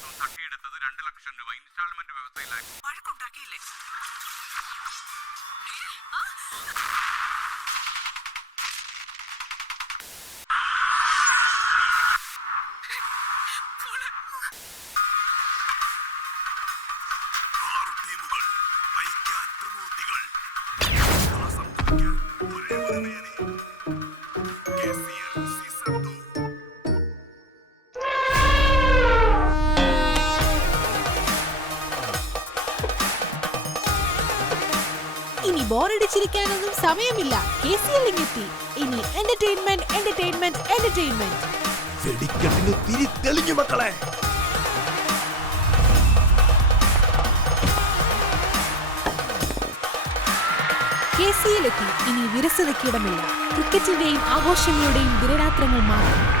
മാസവും തട്ടിയെടുത്തത് 2 ലക്ഷം രൂപ ഇൻസ്റ്റാൾമെന്റ് വ്യവസ്ഥയിലായി. വഴക്കുണ്ടാക്കിയില്ലേ? ഇനി ബോറടിച്ചിരിക്കാനൊന്നും സമയമില്ല. KCL എത്തി. ഇനി എന്റർടൈൻമെന്റ് എന്റർടൈൻമെന്റ് എന്റർടൈൻമെന്റ്. വെടിക്കെട്ടിന് തിരി തെളിഞ്ഞു മക്കളെ. KCL എത്തി. ഇനി വിരസതയ്ക്കിടമില്ല. ക്രിക്കറ്റിന്റെയും ആഘോഷങ്ങളുടെയും ദിനരാത്രങ്ങൾ മാത്രം.